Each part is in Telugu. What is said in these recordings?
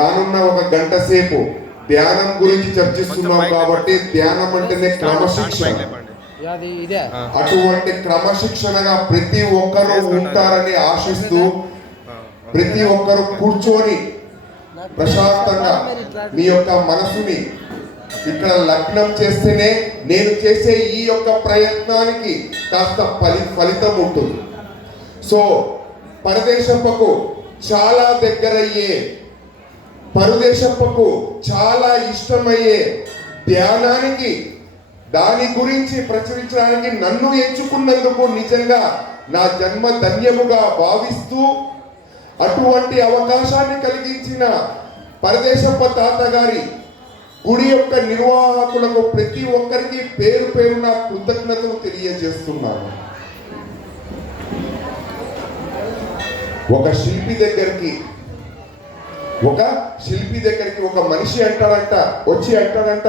రానున్న ఒక గంట సేపు ధ్యానం గురించి చర్చిస్తున్నాం కాబట్టి ధ్యానం అంటేనే క్రమశిక్షణ. అటువంటి క్రమశిక్షణగా ప్రతి ఒక్కరూ ఉంటారని ఆశిస్తూ ప్రతి ఒక్కరు కూర్చొని ప్రశాంతంగా మీ యొక్క మనసుని ఇక్కడ లగ్నం చేస్తేనే నేను చేసే ఈ యొక్క ప్రయత్నానికి కాస్త ఫలితం ఉంటుంది. సో పరదేశంపకు చాలా దగ్గరయ్యే, పరదేశంపకు చాలా ఇష్టమయ్యే ధ్యానానికి, దాని గురించి ప్రచురించడానికి నన్ను ఎంచుకున్నందుకు నిజంగా నా జన్మ ధన్యముగా భావిస్తూ అటువంటి అవకాశాన్ని కలిగించిన పరదేశప్ప తాత గారి గుడి యొక్క నిర్వాహకులకు ప్రతి ఒక్కరికి పేరు పేరున కృతజ్ఞతలు తెలియజేస్తున్నాను. ఒక శిల్పి దగ్గరికి ఒక మనిషి వచ్చి అంటాడంట,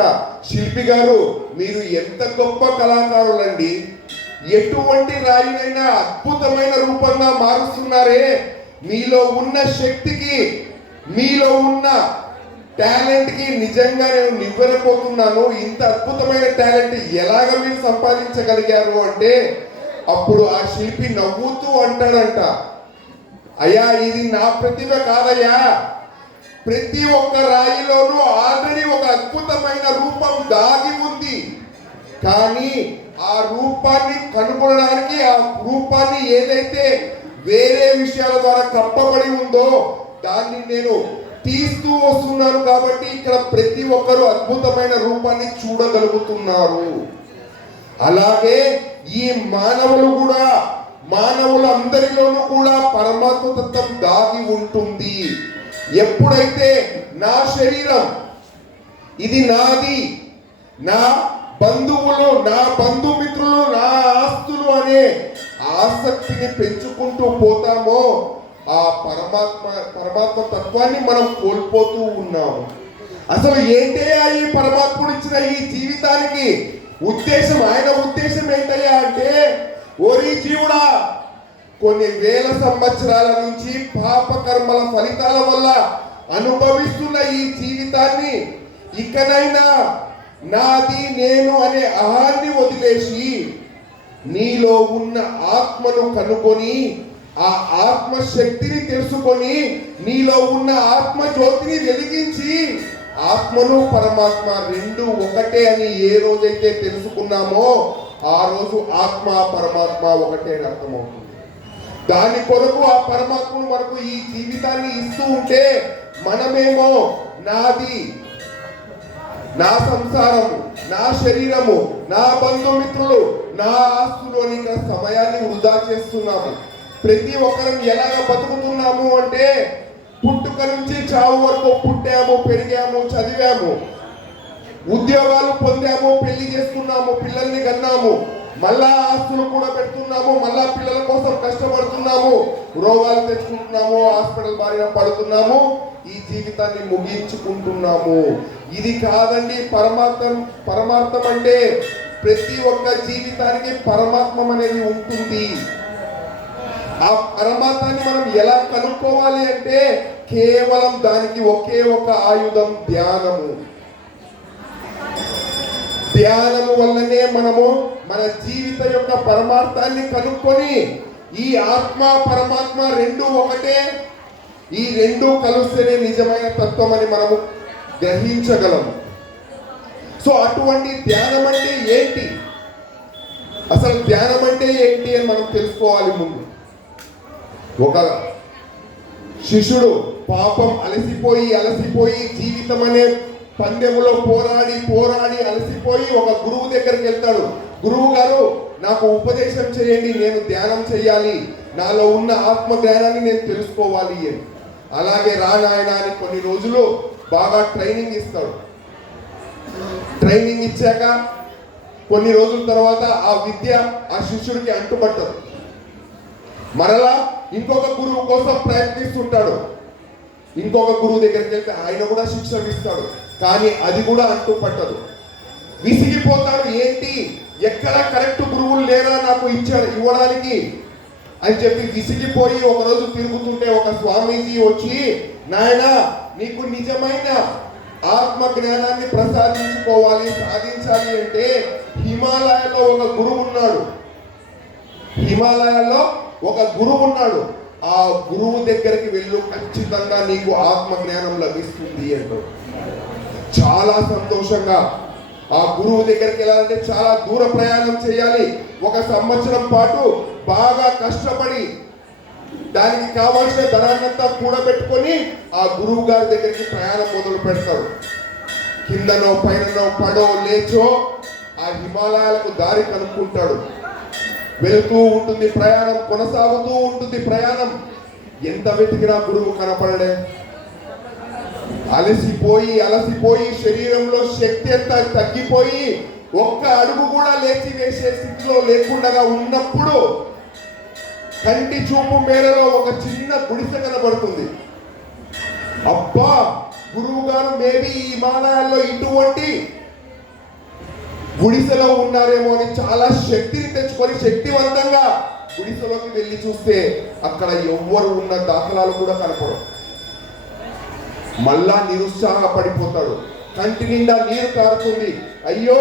శిల్పి గారు మీరు ఎంత గొప్ప కళాకారులండి, ఎటువంటి రాయినైనా అద్భుతమైన రూపంగా మారుస్తున్నారే, మీలో ఉన్న శక్తికి, మీలో ఉన్న టాలెంట్ కి నిజంగా నేను నివ్వెరపోతున్నాను. ఇంత అద్భుతమైన టాలెంట్ ఎలాగ మీరు సంపాదించగలిగారు అంటే అప్పుడు ఆ శిల్పి నవ్వుతూ అంటాడంట, అయ్యా ఇది నా ప్రతిభ కాదయ్యా, ప్రతి ఒక్క రాయిలోనూ ఆల్రెడీ ఒక అద్భుతమైన రూపం దాగి ఉంది, కానీ ఆ రూపాన్ని కనుగొనడానికి, ఆ రూపాన్ని ఏదైతే వేరే విషయాల ద్వారా కప్పబడి ఉందో దాన్ని నేను తీస్తూ వస్తున్నాను, కాబట్టి ఇక్కడ ప్రతి ఒక్కరు అద్భుతమైన రూపాన్ని చూడగలుగుతున్నారు. అలాగే ఈ మానవులందరిలోనూ కూడా పరమాత్మ తత్వం దాగి ఉంటుంది. ఎప్పుడైతే నా శరీరం ఇది నాది, నా బంధువులు, నా బంధుమిత్రులు, నా ఆస్తులు అనే ఆసక్తిని పెంచుకుంటూ పోతామో ఆ పరమాత్మ తత్వాన్ని మనం కోల్పోతూ ఉన్నాము. అసలు ఏంటయ్యా ఈ పరమాత్ముడు ఇచ్చిన ఈ జీవితానికి ఉద్దేశం? ఆయన ఉద్దేశం ఏంటయ్యా అంటే, ఓరి జీవుడా, కొన్ని వేల సంవత్సరాల నుంచి పాప కర్మల ఫలితాల వల్ల అనుభవిస్తున్న ఈ జీవితాన్ని ఇకనైనా నాది నేను అనే అహాన్ని వదిలేసి నీలో ఉన్న ఆత్మను కనుగొని, ఆ ఆత్మ శక్తిని తెలుసుకొని, నీలో ఉన్న ఆత్మ జ్యోతిని వెలిగించి, ఆత్మను పరమాత్మ రెండు ఒకటే అని ఏ రోజైతే తెలుసుకున్నామో ఆ రోజు ఆత్మ పరమాత్మ ఒకటే అని అర్థమవుతుంది. దాని కొరకు ఆ పరమాత్మను మనకు ఈ జీవితాన్ని ఇస్తూ ఉంటే మనమేమో నాది, నా సంసారము, నా శరీరము, నా బంధుమిత్రులు, నా ఆస్తులు అని ఇక్కడ సమయాన్ని వృధా చేస్తున్నాము. ప్రతి ఒక్కరం ఎలాగ బతుకుతున్నాము అంటే, పుట్టుక నుంచి చావు వరకు పుట్టాము, పెరిగాము, చదివాము, ఉద్యోగాలు పొందాము, పెళ్లి చేసుకున్నాము, పిల్లల్ని కన్నాము, మళ్ళా ఆస్తులు కూడా పెడుతున్నాము, మళ్ళా పిల్లల కోసం కష్టపడుతున్నాము, రోగాలు తెచ్చుకుంటున్నాము, హాస్పిటల్ బారిన పడుతున్నాము, ఈ జీవితాన్ని ముగించుకుంటున్నాము. ఇది కాదండి పరమార్థం అంటే. ప్రతి ఒక్క జీవితానికి పరమాత్మ అనేది ఉంటుంది. ఆ పరమాత్మాన్ని మనం ఎలా కనుక్కోవాలి అంటే కేవలం దానికి ఒకే ఒక ఆయుధం ధ్యానము. ధ్యానము వల్లనే మనము మన జీవిత యొక్క పరమార్థాన్ని కనుక్కొని, ఈ ఆత్మ పరమాత్మ రెండు ఒకటే, ఈ రెండు కలుస్తేనే నిజమైన తత్వం అని మనము గ్రహించగలము. సో అటువంటి ధ్యానం అంటే ఏంటి, అసలు ధ్యానం అంటే ఏంటి అని మనం తెలుసుకోవాలి. ముందు ఒక శిష్యుడు పాపం అలసిపోయి జీవితం అనే పందెములో పోరాడి అలసిపోయి ఒక గురువు దగ్గరికి వెళ్తాడు. గురువు గారు నాకు ఉపదేశం చేయండి, నేను ధ్యానం చేయాలి, నాలో ఉన్న ఆత్మ జ్ఞానాన్ని నేను తెలుసుకోవాలి అని. అలాగే రానాయన అని కొన్ని రోజులు బాగా ట్రైనింగ్ ఇస్తాడు. ట్రైనింగ్ ఇచ్చాక కొన్ని రోజుల తర్వాత ఆ విద్య ఆ శిష్యుడికి అంటుపట్టదు. మరలా ఇంకొక గురువు కోసం ప్రయత్నిస్తుంటాడు. ఇంకొక గురువు దగ్గరికి వెళ్తే ఆయన కూడా శిక్షణ ఇస్తాడు, కానీ అది కూడా అంటుపట్టదు. విసిగిపోతాడు, ఏంటి ఎక్కడ కరెక్ట్ గురువులు లేరా నాకు ఇవ్వడానికి అని చెప్పి విసిగిపోయి ఒకరోజు తిరుగుతుంటే ఒక స్వామీజీ వచ్చి, నాయనా నీకు నిజమైన ఆత్మ జ్ఞానాన్ని ప్రసాదించుకోవాలి, సాధించాలి అంటే హిమాలయాల్లో ఒక గురువు ఉన్నాడు. హిమాలయాల్లో ఒక గురువు ఉన్నాడు. ఆ గురువు దగ్గరికి వెళ్ళు, ఖచ్చితంగా నీకు ఆత్మ జ్ఞానం లభిస్తుంది అంటాడు. చాలా సంతోషంగా ఆ గురువు దగ్గరికి వెళ్ళాలంటే చాలా దూర ప్రయాణం చేయాలి. 1 సంవత్సరం పాటు బాగా కష్టపడి దానికి కావాల్సిన ధనాన్నంతా కూడబెట్టుకొని ఆ గురువు గారి దగ్గరికి ప్రయాణం మొదలు పెడతాడు. కిందనో పైననో పడో లేచో ఆ హిమాలయాలకు దారి కనుక్కుంటాడు. వెళుతూ ఉంటుంది ప్రయాణం, కొనసాగుతూ ఉంటుంది ప్రయాణం. ఎంత వెతికినా గురువు కనపడలే. అలసిపోయి శరీరంలో శక్తి అంతా తగ్గిపోయి ఒక్క అడుగు కూడా లేచి వేసే స్థితిలో లేకుండా ఉన్నప్పుడు కంటి చూపు మేరలో ఒక చిన్న గుడిసె కనబడుతుంది. అబ్బా, గురువు గారు మేబీ ఈ హిమాలయాల్లో ఇటువంటి గుడిసెలో ఉన్నారేమో అని చాలా శక్తిని తెచ్చుకొని శక్తివంతంగా గుడిసెలోకి వెళ్ళి చూస్తే అక్కడ ఎవ్వరు ఉన్న దాఖలాలు కూడా కనపడవు. మళ్ళా నిరుత్సాహపడిపోతాడు. కంటి నిండా నీరు కారుతుంది. అయ్యో,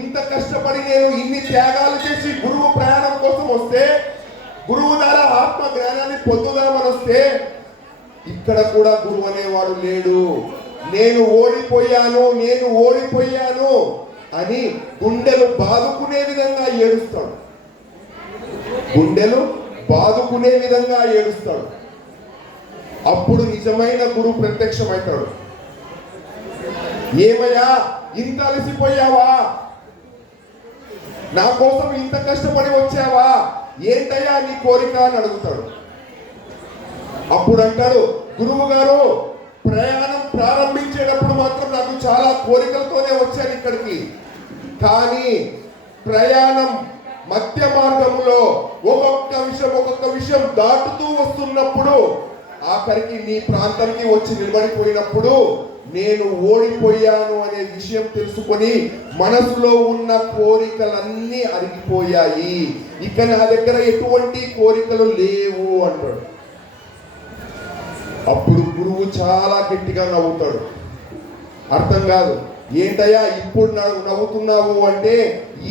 ఇంత కష్టపడి నేను ఇన్ని త్యాగాలు చేసి గురువు ప్రయాణం కోసం వస్తే, గురువు ద్వారా ఆత్మ జ్ఞానాన్ని పొందుదామని వస్తే ఇక్కడ కూడా గురువు అనేవాడు లేడు. నేను ఓడిపోయాను అని గుండెలు బాదుకునే విధంగా ఏడుస్తాడు. అప్పుడు నిజమైన గురువు ప్రత్యక్షమవుతాడు. ఏమయ్యా, ఇంత అలసిపోయావా? నా కోసం ఇంత కష్టపడి వచ్చావా? ఏంటయ్యా నీ కోరిక అని అడుగుతాడు. అప్పుడు అంటాడు, గురువు గారు, ప్రయాణం ప్రారంభించేటప్పుడు మాత్రం నాకు చాలా కోరికలతోనే వచ్చాను ఇక్కడికి. కానీ ప్రయాణం మధ్య మార్గంలో ఒక్కొక్క విషయం దాటుతూ వస్తున్నప్పుడు ఆఖరికి నీ ప్రాంతానికి వచ్చి నిలబడిపోయినప్పుడు నేను ఓడిపోయాను అనే విషయం తెలుసుకొని మనసులో ఉన్న కోరికలన్నీ అరిగిపోయాయి. ఇక నా దగ్గర ఎటువంటి కోరికలు లేవు అంటాడు. అప్పుడు గురువు చాలా గట్టిగా నవ్వుతాడు. అర్థం కాదు, ఏంటయ్యా ఇప్పుడు నవ్వుతున్నావు అంటే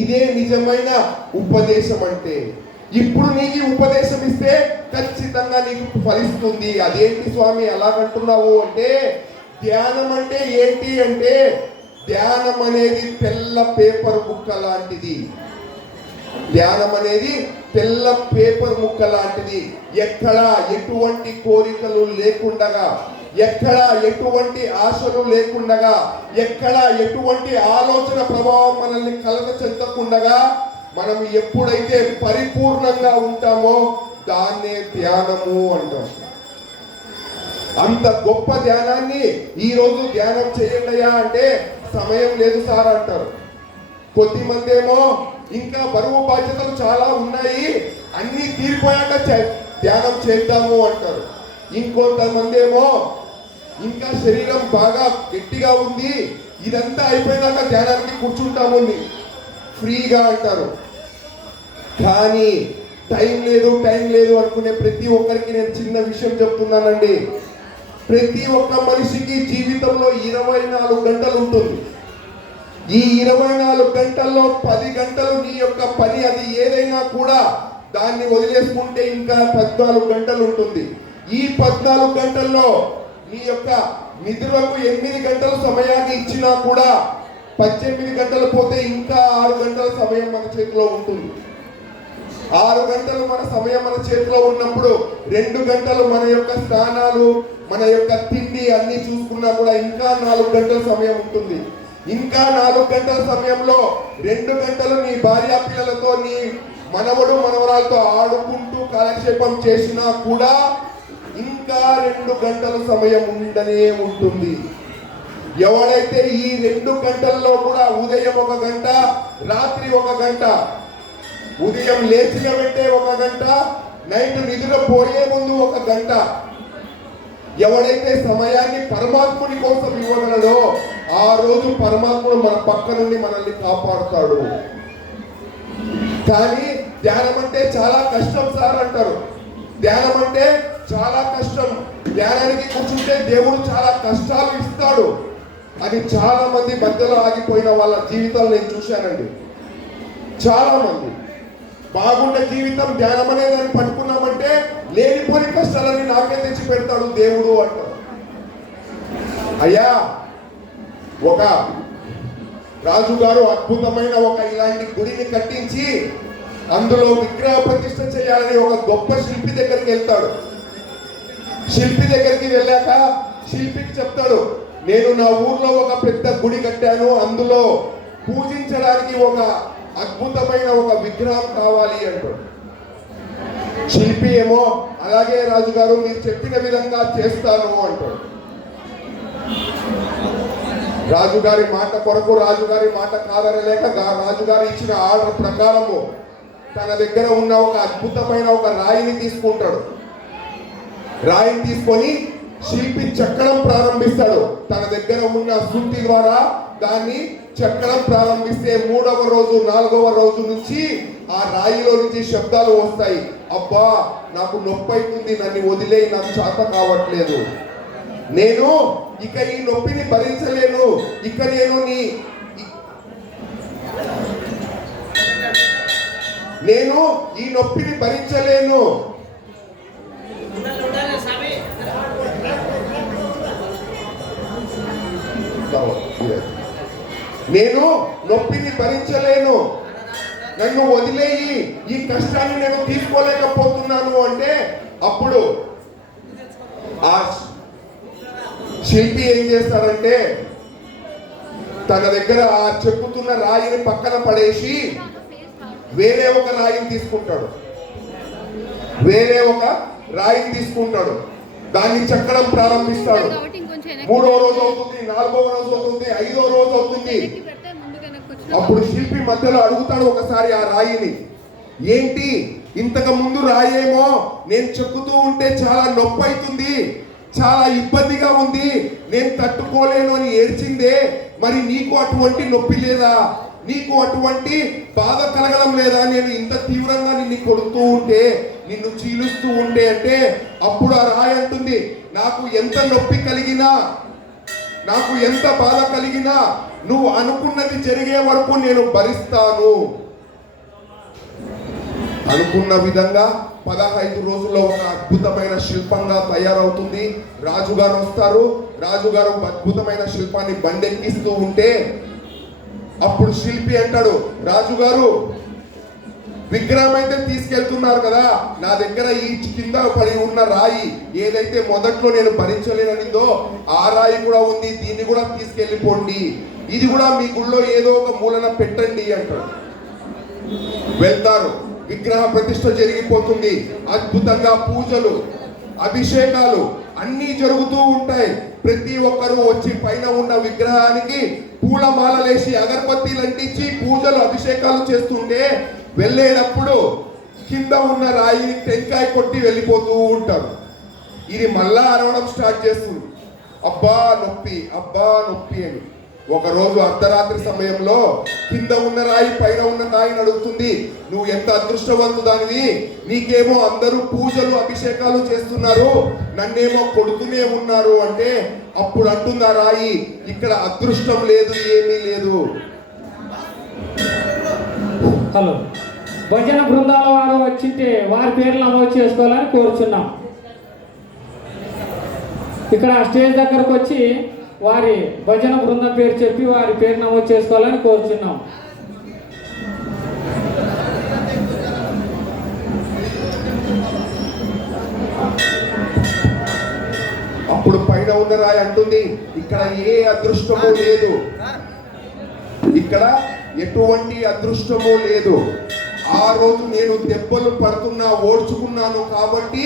ఇదే నిజమైన ఉపదేశం అంటే. ఇప్పుడు నీకు ఉపదేశం ఇస్తే ఖచ్చితంగా నీకు ఫలిస్తుంది. అదేంటి స్వామి అలాగంటున్నావు అంటే, ధ్యానం అంటే ఏంటి అంటే, ధ్యానం అనేది తెల్ల పేపర్ ముక్క లాంటిది. ఎక్కడ ఎటువంటి కోరికలు లేకుండగా, ఎక్కడ ఎటువంటి ఆశలు లేకుండగా, ఎక్కడ ఎటువంటి ఆలోచన ప్రభావం మనల్ని కలగ చెందకుండగా మనం ఎప్పుడైతే పరిపూర్ణంగా ఉంటామో దాన్నే ధ్యానము అంటాం. అంత గొప్ప ధ్యానాన్ని ఈ రోజు ధ్యానం చేయండియా అంటే సమయం లేదు సార్ అంటారు. కొద్దిమంది ఏమో ఇంకా బరువు బాధ్యతలు చాలా ఉన్నాయి, అన్ని తీరిపోయాక ధ్యానం చేద్దాము అంటారు. ఇంకొంతమంది ఏమో ఇంకా శరీరం బాగా గట్టిగా ఉంది, ఇదంతా అయిపోయినాక ధ్యానానికి కూర్చుంటాము ఫ్రీగా అంటారు. కానీ టైం లేదు అనుకునే ప్రతి ఒక్కరికి నేను చిన్న విషయం చెప్తున్నానండి. ప్రతి ఒక్క మనిషికి జీవితంలో 24 గంటలు ఉంటుంది. ఈ 24 గంటల్లో 10 గంటలు నీ యొక్క పని, అది ఏదైనా కూడా దాన్ని వదిలేసుకుంటే ఇంకా 14 గంటలు ఉంటుంది. ఈ 14 గంటల్లో నీ యొక్క నిద్రకు 8 గంటల సమయాన్ని ఇచ్చినా కూడా 18 గంటలు పోతే ఇంకా 6 గంటల సమయం మన చేతిలో ఉంటుంది. 6 గంటలు మన సమయం మన చేతిలో ఉన్నప్పుడు 2 గంటలు మన యొక్క స్నానాలు, మన యొక్క తిండి అన్ని చూసుకున్నా కూడా ఇంకా 4 గంటల సమయం ఉంటుంది. ఇంకా 4 గంటల సమయంలో 2 గంటలు నీ భార్య పిల్లలతో, నీ మనవడు మనవరాలతో ఆడుకుంటూ కాలక్షేపం చేసినా కూడా ఇంకా 2 గంటల సమయం ఉండనే ఉంటుంది. ఎవడైతే ఈ 2 గంటల్లో కూడా ఉదయం 1 గంట, రాత్రి 1 గంట, ఉదయం లేచిన వెంటే 1 గంట, నైట్ నిద్ర పోయే ముందు 1 గంట, ఎవడైతే సమయాన్ని పరమాత్ముడి కోసం ఇవ్వగలడో ఆ రోజు పరమాత్ముడు మన పక్క నుండి మనల్ని కాపాడుతాడు. కానీ ధ్యానం అంటే చాలా కష్టం సార్ అంటారు. ధ్యానం అంటే చాలా కష్టం. ధ్యానానికి కూర్చుంటే దేవుడు చాలా కష్టాలు ఇస్తాడు అని చాలా మంది మధ్యలో ఆగిపోయిన వాళ్ళ జీవితాలు నేను చూశానండి. చాలా మంది బాగుండే జీవితం ధ్యానం అనే దాన్ని పట్టుకున్నామంటే లేనిపోని కష్టాలని నాకే తెచ్చి పెడతాడు దేవుడు అంటారు. అయ్యా, ఒక రాజుగారు అద్భుతమైన ఒక ఇలాంటి గుడిని కట్టించి అందులో విగ్రహ ప్రతిష్ఠ చేయాలని ఒక గొప్ప శిల్పి దగ్గరికి వెళ్తాడు. శిల్పి దగ్గరికి వెళ్ళాక శిల్పికి చెప్తాడు, నేను నా ఊర్లో ఒక పెద్ద గుడి కట్టాను, అందులో పూజించడానికి ఒక అద్భుతమైన ఒక విగ్రహం కావాలి అంటాడు. శిల్పి ఏమో అలాగే రాజుగారు మీరు చెప్పిన విధంగా చేస్తాను అంటాడు. రాజుగారి మాట కొరకు రాజుగారి మాట కాదనలేక రాజుగారు ఇచ్చిన ఆర్డర్ ప్రకారము తన దగ్గర ఉన్న ఒక అద్భుతమైన ఒక రాయిని తీసుకుంటాడు. రాయిని తీసుకొని శిల్పి చెక్కడం ప్రారంభిస్తాడు. తన దగ్గర ఉన్న సుత్తి ద్వారా దాన్ని చెక్కడం ప్రారంభిస్తే 3వ రోజు 4వ రోజు నుంచి ఆ రాయిలో నుంచి శబ్దాలు వస్తాయి. అబ్బా, నాకు నొప్పి అవుతుంది, నన్ను వదిలేయి, నాకు చేత కావట్లేదు, నేను ఇక ఈ నొప్పిని భరించలేను, ఇక నేను ఈ నొప్పిని భరించలేను, నేను నొప్పిని భరించలేను, నన్ను వదిలేయి, ఈ కష్టాన్ని నేను తీసుకోలేకపోతున్నాను అంటే అప్పుడు ఆ శిల్పి ఏం చేస్తాడంటే తన దగ్గర ఆ చెక్కుతున్న రాయిని పక్కన పడేసి వేరే ఒక రాయిని తీసుకుంటాడు. దాన్ని చెక్కడం ప్రారంభిస్తాడు. 3వ రోజు అవుతుంది, 4వ రోజు అవుతుంది, 5వ రోజు అవుతుంది. అప్పుడు శిల్పి మధ్యలో అడుగుతాడు ఒకసారి ఆ రాయిని, ఏంటి ఇంతకు ముందు రాయేమో నేను చెక్కుతూ ఉంటే చాలా నొప్పి అవుతుంది, చాలా ఇబ్బందిగా ఉంది, నేను తట్టుకోలేను అని ఏడ్చిందే, మరి నీకు అటువంటి నొప్పి లేదా, నీకు అటువంటి బాధ కలగడం లేదా, నేను ఇంత తీవ్రంగా నిన్ను కొడుతూ ఉంటే, నిన్ను చీలుస్తూ ఉంటే అంటే అప్పుడు ఆ రాయి అంటుంది, నాకు ఎంత నొప్పి కలిగినా, నాకు ఎంత బాధ కలిగినా నువ్వు అనుకున్నది జరిగే వరకు నేను భరిస్తాను. అనుకున్న విధంగా 15 రోజుల్లో ఒక అద్భుతమైన శిల్పంగా తయారవుతుంది. రాజుగారు వస్తారు. రాజుగారు అద్భుతమైన శిల్పాన్ని బండెక్కిస్తూ ఉంటే అప్పుడు శిల్పి అంటాడు, రాజుగారు విగ్రహం అయితే తీసుకెళ్తున్నారు కదా, నా దగ్గర ఈ కింద పడి ఉన్న రాయి ఏదైతే మొదట్లో నేను భరించలేననిందో ఆ రాయి కూడా ఉంది, దీన్ని కూడా తీసుకెళ్ళిపోండి, ఇది కూడా మీ గుళ్ళో ఏదో ఒక మూలన పెట్టండి అంటాడు. వెళ్తారు. విగ్రహ ప్రతిష్ఠ జరిగిపోతుంది. అద్భుతంగా పూజలు, అభిషేకాలు అన్నీ జరుగుతూ ఉంటాయి. ప్రతి ఒక్కరూ వచ్చి పైన ఉన్న విగ్రహానికి పూలమాలలేసి అగరబత్తీలు అంటించి పూజలు అభిషేకాలు చేస్తుంటే వెళ్ళేటప్పుడు కింద ఉన్న రాయిని టెంకాయ కొట్టి వెళ్ళిపోతూ ఉంటారు. ఇది మళ్ళా అరవడం స్టార్ట్ చేస్తుంది, అబ్బా నొప్పి, అబ్బా నొప్పి అని. ఒకరోజు అర్ధరాత్రి సమయంలో కింద ఉన్న రాయి పైన ఉన్న రాయిని అడుగుతుంది, నువ్వు ఎంత అదృష్టవంతుదానివి, నీకేమో అందరూ పూజలు అభిషేకాలు చేస్తున్నారు, నన్నేమో కొడుతూనే ఉన్నారు అంటే అప్పుడు అంటుంది ఆ రాయి, ఇక్కడ అదృష్టం లేదు, ఏమీ లేదు. హలో, భజన బృందాల వారు వచ్చింటే వారి పేర్లు నమోదు చేసుకోవాలని కోరుచున్నాం. ఇక్కడ స్టేజ్ దగ్గరకు వచ్చి వారి భజన బృందం పేరు చెప్పి వారి పేరు నమోదు చేసుకోవాలని కోరుచున్నాం. అప్పుడు పైన ఉన్న రాయి అంటుంది, ఇక్కడ ఏ అదృష్టము లేదు, ఇక్కడ ఎటువంటి అదృష్టము లేదు. ఆ రోజు నేను దెబ్బలు పడుతున్నా ఓడ్చుకున్నాను కాబట్టి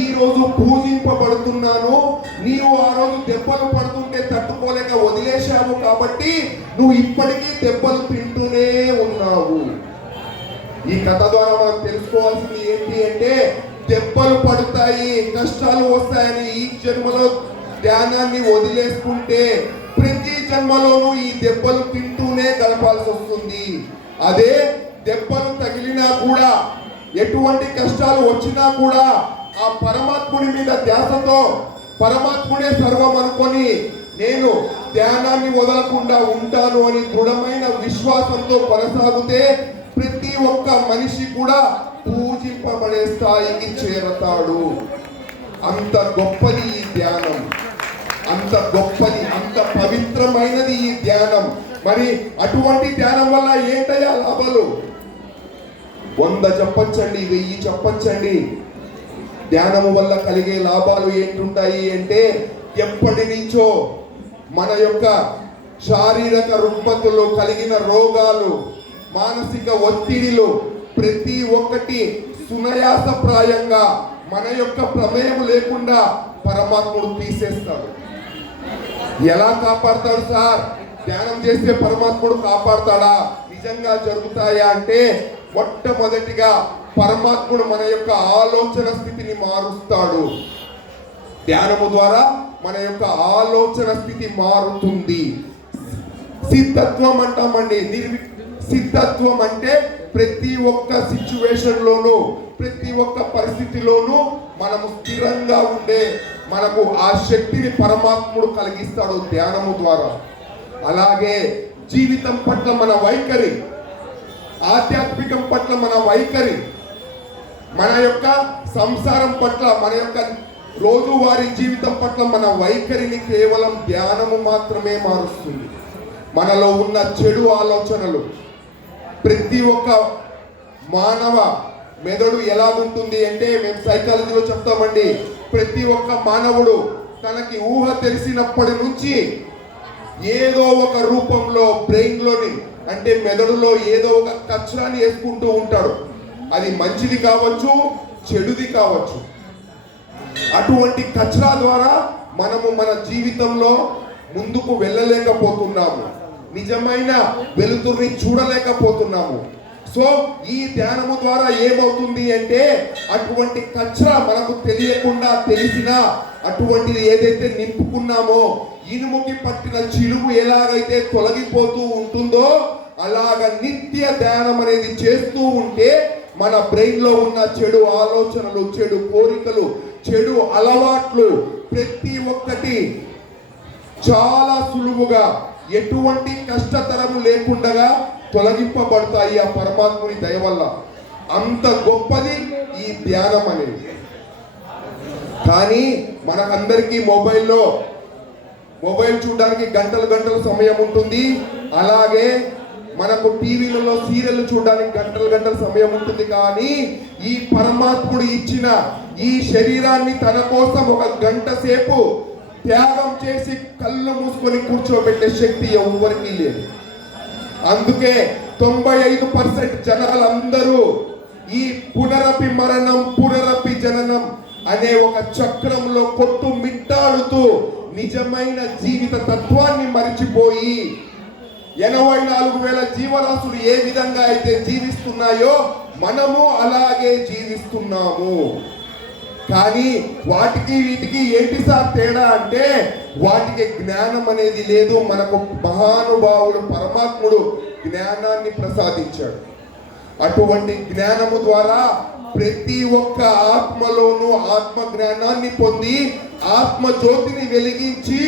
ఈ రోజు పూజింపబడుతున్నాను. నీవు ఆ రోజు దెబ్బలు పడుతుంటే తట్టుకోలేక వదిలేశావు కాబట్టి నువ్వు ఇప్పటికీ దెబ్బలు తింటూనే ఉన్నావు. ఈ కథ ద్వారా మనం తెలుసుకోవాల్సింది ఏంటి అంటే, దెబ్బలు పడతాయి, కష్టాలు వస్తాయని ఈ జన్మలో ధ్యానాన్ని వదిలేసుకుంటే ప్రతి జన్మలోనూ ఈ దెబ్బలు తింటూనే గడపాల్సి వస్తుంది. అదే దెబ్బలు తగిలినా కూడా, ఎటువంటి కష్టాలు వచ్చినా కూడా ఆ పరమాత్ముని మీద ధ్యాసతో పరమాత్ముడే సర్వం అనుకొని నేను ధ్యానాన్ని వదలకుండా ఉంటాను అని దృఢమైన విశ్వాసంతో కొనసాగితే ప్రతి ఒక్క మనిషి కూడా పూజింపబడే స్థాయికి చేరతాడు. అంత గొప్పది ఈ ధ్యానం, అంత గొప్పది, అంత పవిత్రమైనది ఈ ధ్యానం. మరి అటువంటి ధ్యానం వల్ల ఏంటయ్యా లాభాలు? 100 చెప్పొచ్చండి, 1000 చెప్పొచ్చండి. ధ్యానము వల్ల కలిగే లాభాలు ఏంటుంటాయి అంటే, ఎప్పటి నుంచో మన యొక్క శారీరక రుగ్మతలు కలిగిన రోగాలు, మానసిక ఒత్తిడిలు ప్రతి ఒక్కటి సునాయాసప్రాయంగా మన యొక్క ప్రమేయం లేకుండా పరమాత్ముడు తీసేస్తాడు. ఎలా కాపాడతాడు సార్? ధ్యానం చేస్తే పరమాత్ముడు కాపాడతాడా? నిజంగా జరుగుతాయా అంటే, మొట్టమొదటిగా పరమాత్ముడు మన యొక్క ఆలోచన స్థితిని మారుస్తాడు. ధ్యానము ద్వారా మన యొక్క ఆలోచన స్థితి మారుతుంది. సిద్ధత్వం అంటామండి. సిద్ధత్వం అంటే ప్రతి ఒక్క సిచ్యువేషన్ లోనూ, ప్రతి ఒక్క పరిస్థితిలోనూ మనము స్థిరంగా ఉండే మనకు ఆ శక్తిని పరమాత్ముడు కలిగిస్తాడు ధ్యానము ద్వారా. అలాగే జీవితం పట్ల మన వైఖరి, ఆధ్యాత్మికం పట్ల మన వైఖరి, మన యొక్క సంసారం పట్ల, మన యొక్క రోజువారీ జీవితం పట్ల మన వైఖరిని కేవలం ధ్యానము మాత్రమే మారుస్తుంది. మనలో ఉన్న చెడు ఆలోచనలు, ప్రతి ఒక్క మానవ మెదడు ఎలాగుంటుంది అంటే, మేము సైకాలజీలో చెప్తామండి, ప్రతి ఒక్క మానవుడు తనకి ఊహ తెలిసినప్పటి నుంచి ఏదో ఒక రూపంలో బ్రెయిన్లోని అంటే మెదడులో ఏదో ఒక కచరాన్ని వేసుకుంటూ ఉంటాడు. అది మంచిది కావచ్చు, చెడుది కావచ్చు. అటువంటి కచరా ద్వారా మనము మన జీవితంలో ముందుకు వెళ్ళలేకపోతున్నాము, నిజమైన వెలుతురిని చూడలేకపోతున్నాము. సో ఈ ధ్యానము ద్వారా ఏమవుతుంది అంటే, అటువంటి కచరా మనకు తెలియకుండా తెలిసినా అటువంటిది ఏదైతే నింపుకున్నామో, ఇనుముకి పట్టిన చిలుము ఎలాగైతే తొలగిపోతూ ఉంటుందో అలాగ నిత్య ధ్యానం అనేది చేస్తూ ఉంటే మన బ్రెయిన్ లో ఉన్న చెడు ఆలోచనలు, చెడు కోరికలు, చెడు అలవాట్లు ప్రతి ఒక్కటి చాలా సులువుగా, ఎటువంటి కష్టతరము లేకుండా తొలగింపబడతాయి ఆ పరమాత్ముని దయ వల్ల. అంత గొప్పది ఈ ధ్యానం అనేది. కానీ మనకందరికీ మొబైల్ చూడడానికి గంటలు గంటల సమయం ఉంటుంది. అలాగే మనకు టీవీలలో సీరియల్ చూడడానికి గంటలు గంటల సమయం ఉంటుంది. కానీ ఈ పరమాత్ముడు ఇచ్చిన ఈ శరీరాన్ని తన కోసం 1 గంట సేపు త్యాగం చేసి కళ్ళు మూసుకొని కూర్చోబెట్టే శక్తి ఎవరికి లేదు. అందుకే 95% జనాలందరూ ఈ పునరపి మరణం పునరపి జననం అనే ఒక చక్రంలో కొట్టు మిట్టాడుతూ నిజమైన జీవిత తత్వాన్ని మరిచిపోయి 84,000 జీవరాశులు ఏ విధంగా అయితే జీవిస్తున్నాయో మనము అలాగే జీవిస్తున్నాము. కానీ వాటికి వీటికి ఏంటి సార్ తేడా అంటే, వాటికి జ్ఞానం అనేది లేదు. మనకు మహానుభావుడు పరమాత్ముడు జ్ఞానాన్ని ప్రసాదించాడు. అటువంటి జ్ఞానము ద్వారా ప్రతి ఒక్క ఆత్మలోనూ ఆత్మ జ్ఞానాన్ని పొంది ఆత్మ జ్యోతిని వెలిగించి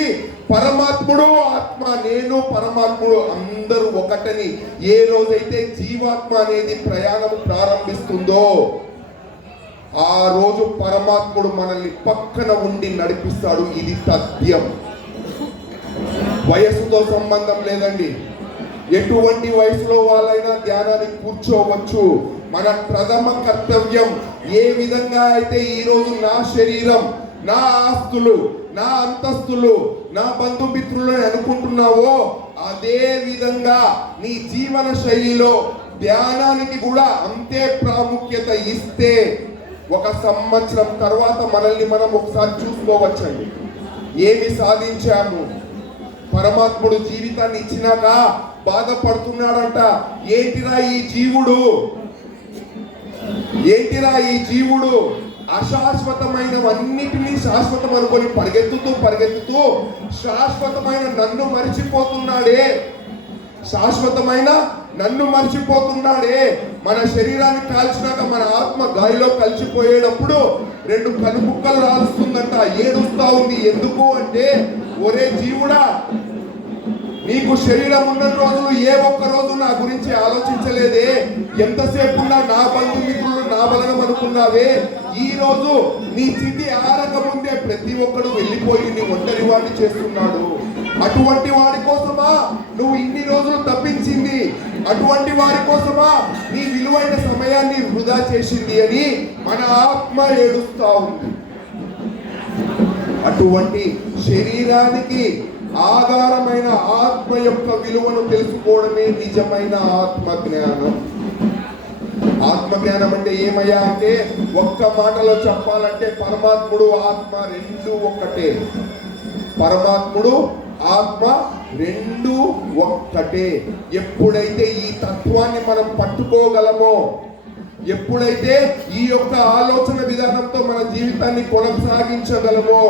పరమాత్ముడు ఆత్మ, నేను పరమాత్ముడు అందరూ ఒకటని ఏ రోజైతే జీవాత్మ అనేది ప్రయాణం ప్రారంభిస్తుందో ఆ రోజు పరమాత్ముడు మనల్ని పక్కన ఉండి నడిపిస్తాడు. ఇది తథ్యం. వయసుతో సంబంధం లేదండి. ఎటువంటి వయసులో వాళ్ళైనా ధ్యానానికి కూర్చోవచ్చు. మన ప్రథమ కర్తవ్యం ఏ విధంగా అయితే ఈరోజు నా శరీరం, నా ఆస్తులు, నా అంతస్తులు, నా బంధుమిత్రులు అనుకుంటున్నావో అదే విధంగా నీ జీవన శైలిలో ధ్యానానికి కూడా అంతే ప్రాముఖ్యత ఇస్తే 1 సంవత్సరం తర్వాత మనల్ని మనం ఒకసారి చూసుకోవచ్చండి. ఏమి సాధించాము? పరమాత్ముడు జీవితాన్ని ఇచ్చినాక బాధపడుతున్నాడంట. ఏంటిరా ఈ జీవుడు, ఏంటిరా ఈ జీవుడు అశాశ్వతమైనవన్నిటినీ శాశ్వతం అనుకొని పరిగెత్తుతూ శాశ్వతమైన నన్ను మరిచిపోతున్నాడే, శాశ్వతమైన నన్ను మర్చిపోతున్నాడే. మన శరీరాన్ని కాల్చినాక మన ఆత్మ గాలిలో కలిసిపోయేటప్పుడు రెండు కనుముక్కలు రాలుస్తుందంట, ఏడుస్తా ఉంది. ఎందుకు అంటే, ఒరే జీవుడా, నీకు శరీరం ఉన్న రోజులు ఏ ఒక్క రోజు నా గురించి ఆలోచించలేదే, ఎంతసేపు నా బంధుమిత్రులు నా బలగం అనుకున్నావే. ఈ రోజు నీ స్థితి ఆరక ముందే ప్రతి ఒక్కడు వెళ్ళిపోయి నీ ఒంటరి వాడిని చేస్తున్నాడు. అటువంటి వాడి కోసమా నువ్వు ఇన్ని రోజులు తప్పించింది, అటువంటి వారి కోసమా నీ విలువైన సమయాన్ని వృధా చేసింది అని మన ఆత్మ ఏడుస్తా ఉంది. అటువంటి శరీరానికి ఆధారమైన ఆత్మ యొక్క విలువను తెలుసుకోవడమే నిజమైన ఆత్మ జ్ఞానం. ఆత్మ జ్ఞానం అంటే ఏమయ్యా అంటే, ఒక్క మాటలో చెప్పాలంటే పరమాత్ముడు ఆత్మ రెండు ఒక్కటే. పరమాత్ముడు ఆత్మ రెండు ఒక్కటే. ఎప్పుడైతే ఈ తత్వాన్ని మనం పట్టుకోగలమో, ఎప్పుడైతే ఈ యొక్క ఆలోచన విధానంతో మన జీవితాన్ని కొనసాగించగలమో,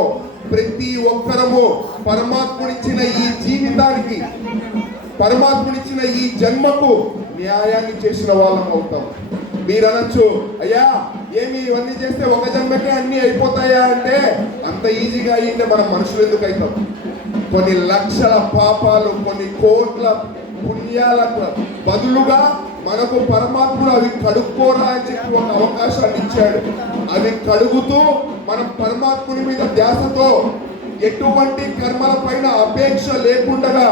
ప్రతి ఒక్కరము పరమాత్ముడిచ్చిన ఈ జీవితానికి, పరమాత్ముడిచ్చిన ఈ జన్మకు న్యాయాన్ని చేసిన వాళ్ళం అవుతాం. మీరు అనొచ్చు, అయ్యా ఏమి ఇవన్నీ చేస్తే ఒక జన్మకే అన్ని అయిపోతాయా అంటే, అంత ఈజీగా అయ్యింటే మనం మనుషులు ఎందుకు అవుతాం? కొన్ని లక్షల పాపాలు, కొన్ని కోట్ల పుణ్యాలకు బదులుగా మనకు పరమాత్ముడు అవి కడుక్కోరా అని చెప్పి ఒక అవకాశాన్ని ఇచ్చాడు. అవి కడుగుతూ మనం పరమాత్ముని మీద ధ్యాసతో ఎటువంటి కర్మల పైన అపేక్ష లేకుండగా,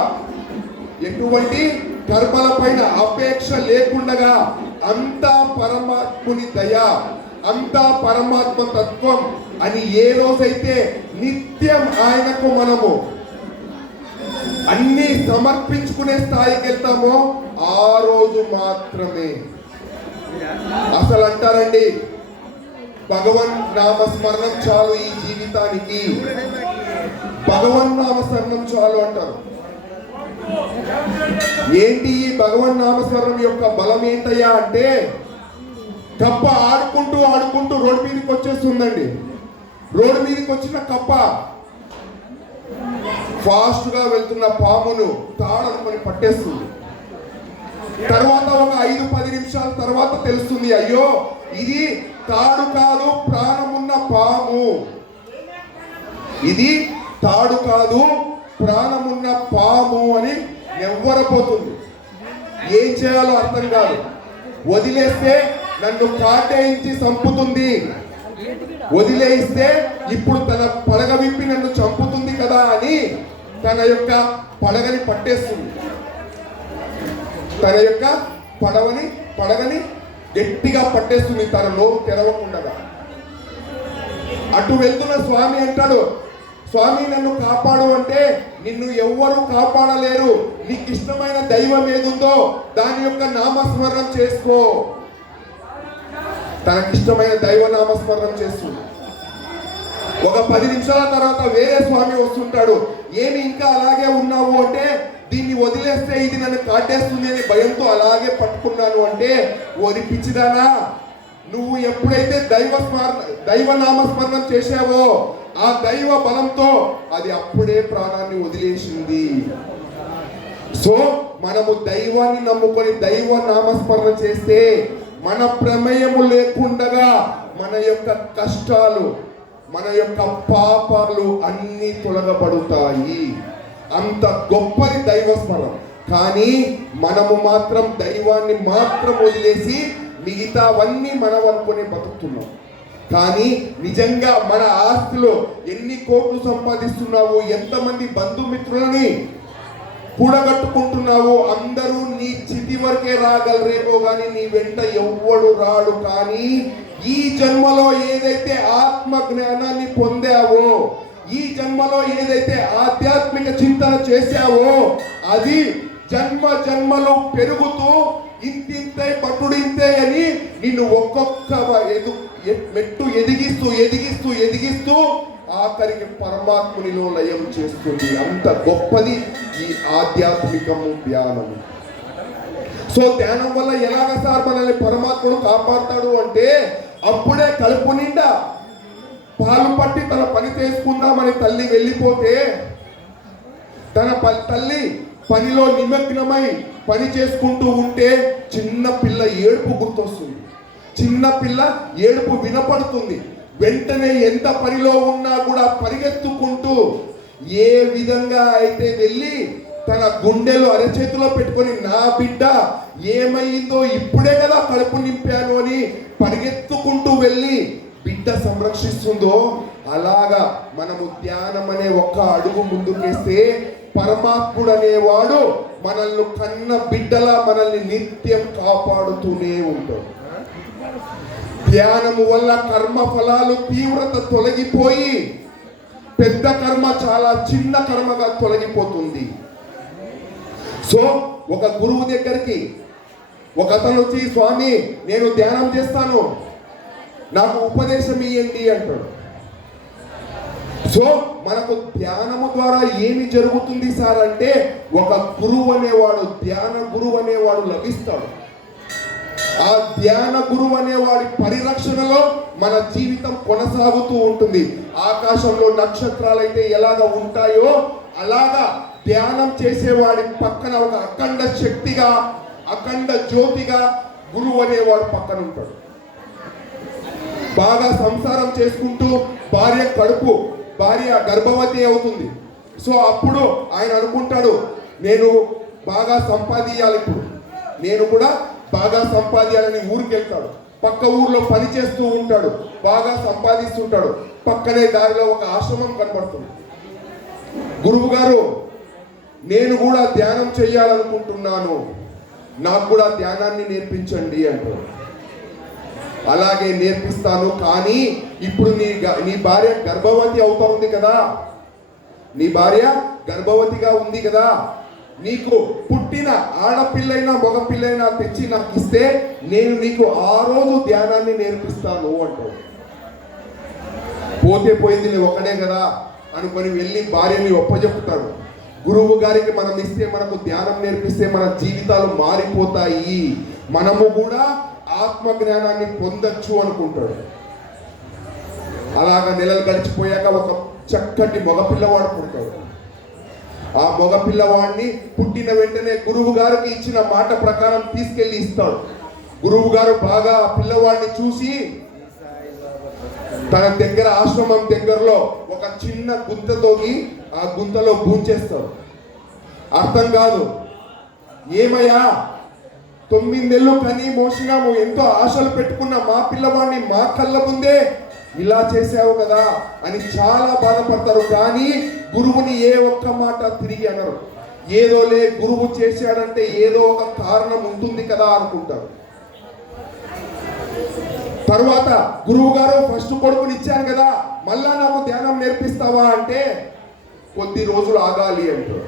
ఎటువంటి కర్మల పైన అపేక్ష లేకుండగా, అంతా పరమాత్ముని దయ, అంతా పరమాత్మ తత్వం అని ఏ రోజైతే నిత్యం ఆయనకు మనము అన్ని సమర్పించుకునే స్థాయికి వెళ్తామో ఆ రోజు మాత్రమే. అసలు అంటారండి, భగవన్ నామస్మరణం చాలు ఈ జీవితానికి, భగవన్ నామస్మరణం చాలు అంటారు. ఏంటి ఈ భగవన్ నామస్మరణం యొక్క బలం ఏంటయ్యా అంటే, కప్ప ఆడుకుంటూ ఆడుకుంటూ రోడ్డు మీదకి వచ్చేస్తుందండి. రోడ్డు మీదకి వచ్చిన కప్ప ఫాస్ట్ గా వెళ్తున్న పామును తాడనుకొని పట్టేస్తుంది. తర్వాత ఒక 5-10 నిమిషాల తర్వాత తెలుస్తుంది, అయ్యో ఇది తాడు కాదు, ప్రాణమున్న పాము. ఇది తాడు కాదు, ప్రాణమున్న పాము అని నెవ్వరపోతుంది. ఏం చేయాలో అర్థం కాదు. వదిలేస్తే నన్ను కాటేయించి చంపుతుంది, వదిలేస్తే ఇప్పుడు తన పడగ విప్పి నన్ను చంపుతుంది కదా అని తన యొక్క పడగని పట్టేస్తుంది. తన యొక్క పడగని గట్టిగా పట్టేస్తుంది, తన నోరు తెరవకుండా. అటు వెళ్తున్న స్వామి అంటాడు, స్వామి నన్ను కాపాడు అంటే, నిన్ను ఎవ్వరూ కాపాడలేరు. నీకు ఇష్టమైన దైవం ఏదుందో దాని యొక్క నామస్మరణం చేసుకో. తనకిష్టమైన దైవ నామస్మరణం చేస్తుంది. ఒక 10 నిమిషాల తర్వాత వేరే స్వామి వస్తుంటాడు. ఏమి ఇంకా అలాగే ఉన్నావు అంటే, దీన్ని వదిలేస్తే ఇది నన్ను కాటేస్తుంది అని భయంతో అలాగే పట్టుకున్నాను అంటే, ఓరి పిచ్చిదానా, నువ్వు ఎప్పుడైతే దైవ నామస్మరణం చేశావో ఆ దైవ బలంతో అది అప్పుడే ప్రాణాన్ని వదిలేసింది. సో మనము దైవాన్ని నమ్ముకొని దైవ నామస్మరణ చేస్తే మన ప్రమేయము లేకుండగా మన యొక్క కష్టాలు, మన యొక్క పాపాలు అన్నీ తొలగబడుతాయి. అంత గొప్పది దైవస్మరణ. కానీ మనము మాత్రం దైవాన్ని మాత్రం వదిలేసి మిగతావన్నీ మనం అనుకుని బతుకుతున్నాం. కానీ నిజంగా మన ఆస్తిలో ఎన్ని కోట్లు సంపాదిస్తున్నావు, ఎంతమంది బంధుమిత్రులని కూడగట్టుకుంటున్నావు, అందరూ నీ చితి వరకే రాగలరేమో కానీ నీ వెంట ఎవ్వడు రాడు. కానీ ఈ జన్మలో ఏదైతే ఆత్మ జ్ఞానాన్ని పొందావో, ఈ జన్మలో ఏదైతే ఆధ్యాత్మిక చింతన చేశావో అది జన్మలో పెరుగుతూ ఇంతింతే పట్టుడింతే అని నిన్ను ఒక్కొక్క మెట్టు ఎదిగిస్తూ ఆఖరికి పరమాత్మునిలో లయం చేస్తుంది. అంత గొప్పది ఈ ఆధ్యాత్మికము, ధ్యానము. సో ధ్యానం వల్ల ఎలాగ సార్ మనల్ని పరమాత్ముడు కాపాడతాడు అంటే, అప్పుడే కడుపు నిండా పాలు పట్టి తన పని చేసుకుందామని తల్లి వెళ్ళిపోతే, తన తల్లి పనిలో నిమగ్నమై పని చేసుకుంటూ ఉంటే చిన్న పిల్ల ఏడుపు గుర్తొస్తుంది. చిన్న పిల్ల ఏడుపు వినపడుతుంది. వెంటనే ఎంత పనిలో ఉన్నా కూడా పరిగెత్తుకుంటూ ఏ విధంగా అయితే వెళ్ళి తన గుండెలు అరచేతిలో పెట్టుకొని నా బిడ్డ ఏమైందో ఇప్పుడే కదా కడుపు నింపాను అని పరిగెత్తుకుంటూ వెళ్ళి బిడ్డ సంరక్షిస్తుందో, అలాగా మనము ధ్యానం అనే ఒక్క అడుగు ముందుకేస్తే పరమాత్ముడు అనేవాడు మనల్ని కన్న బిడ్డలా మనల్ని నిత్యం కాపాడుతూనే ఉంటాడు. ధ్యానము వల్ల కర్మ ఫలాలు తీవ్రత తొలగిపోయి పెద్ద కర్మ చాలా చిన్న కర్మగా తొలగిపోతుంది. సో ఒక గురువు దగ్గరికి ఒక అతను వచ్చి, స్వామి నేను ధ్యానం చేస్తాను, నాకు ఉపదేశం ఇయ్యండి అంటాడు. సో మనకు ధ్యానము ద్వారా ఏమి జరుగుతుంది సార్ అంటే, ఒక గురువు అనేవాడు, ధ్యాన గురువు అనేవాడు లభిస్తాడు. ఆ ధ్యాన గురువు అనేవాడి పరిరక్షణలో మన జీవితం కొనసాగుతూ ఉంటుంది. ఆకాశంలో నక్షత్రాలు అయితే ఎలాగ ఉంటాయో అలాగా ధ్యానం చేసేవాడి పక్కన ఒక అఖండ శక్తిగా, అఖండ జ్యోతిగా గురువు అనేవాడు పక్కన ఉంటాడు. బాగా సంసారం చేసుకుంటూ భార్య గర్భవతి అవుతుంది. సో అప్పుడు ఆయన అనుకుంటాడు, నేను బాగా సంపాదించాలి, ఇప్పుడు నేను కూడా బాగా సంపాదించాలని ఊరికి వెళ్తాడు. పక్క ఊర్లో పని చేస్తూ ఉంటాడు, బాగా సంపాదిస్తుంటాడు. పక్కనే దారిలో ఒక ఆశ్రమం కనబడుతుంది. గురువు గారు, నేను కూడా ధ్యానం చేయాలనుకుంటున్నాను, నాకు కూడా ధ్యానాన్ని నేర్పించండి అంటాడు. అలాగే నేర్పిస్తాను, కానీ ఇప్పుడు నీ భార్య గర్భవతి అవుతా ఉంది కదా, నీ భార్య గర్భవతిగా ఉంది కదా, నీకు పుట్టిన ఆడపిల్లైనా మగపిల్లైనా తెచ్చి నాకు ఇస్తే నేను నీకు ఆ రోజు ధ్యానాన్ని నేర్పిస్తాను అంటాడు. పోతే పోయింది, నేను ఒక్కడే కదా అనుకొని వెళ్ళి భార్యని ఒప్పజెప్పుతాడు. గురువు గారికి మనం ఇస్తే, మనకు ధ్యానం నేర్పిస్తే మన జీవితాలు మారిపోతాయి, మనము కూడా ఆత్మ జ్ఞానాన్ని పొందొచ్చు అనుకుంటాడు. అలాగా నెలలు గడిచిపోయాక ఒక చక్కటి మగపిల్లవాడు పుడతాడు. ఆ మగపిల్లవాడిని పుట్టిన వెంటనే గురువు గారికి ఇచ్చిన మాట ప్రకారం తీసుకెళ్లి ఇస్తాడు. గురువు గారు బాగా ఆ పిల్లవాడిని చూసి తన దగ్గర ఆశ్రమం దగ్గరలో ఒక చిన్న గుంత తోగి ఆ గుంతలో భూంచేస్తాడు. అర్థం కాదు, ఏమయ్యా 9 నెలలు కని మోసినాము, ఎంతో ఆశలు పెట్టుకున్న మా పిల్లవాడిని మా కళ్ళ ముందే ఇలా చేసావు కదా అని చాలా బాధపడతారు. కానీ గురువుని ఏ ఒక్క మాట తిరిగి అనరు. ఏదోలే గురువు చేశాడంటే ఏదో ఒక కారణం ఉంటుంది కదా అనుకుంటారు. తర్వాత గురువు గారు ఫస్ట్ కొడుకుని ఇచ్చాను కదా, మళ్ళా నాకు ధ్యానం నేర్పిస్తావా అంటే కొద్ది రోజులు ఆగాలి అంటారు.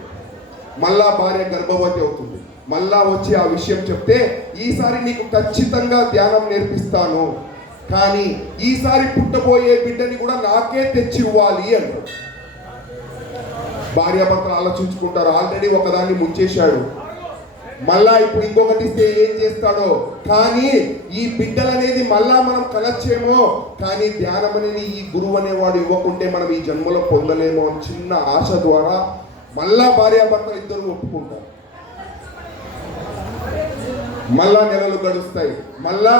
మళ్ళా భార్య గర్భవతి అవుతుంది. మళ్ళా వచ్చి ఆ విషయం చెప్తే, ఈసారి నీకు ఖచ్చితంగా ధ్యానం నేర్పిస్తాను, కానీ ఈసారి పుట్టబోయే బిడ్డని కూడా నాకే తెచ్చి ఇవ్వాలి అంటారు. భార్యాభర్తలు ఆలోచించుకుంటారు. ఆల్రెడీ ఒకదాన్ని ముంచేశాడు, మళ్ళా ఇప్పుడు ఇంకొకటి ఇస్తే ఏం చేస్తాడో, కానీ ఈ బిడ్డలనేది మళ్ళా మనం కనచ్చేమో, కానీ ధ్యానం అనేది ఈ గురువు అనేవాడు ఇవ్వకుంటే మనం ఈ జన్మలో పొందలేమో అని చిన్న ఆశ ద్వారా మళ్ళా భార్యాభర్తలు ఇద్దరు ఒప్పుకుంటారు. మళ్ళా నెలలు గడుస్తాయి. మళ్ళా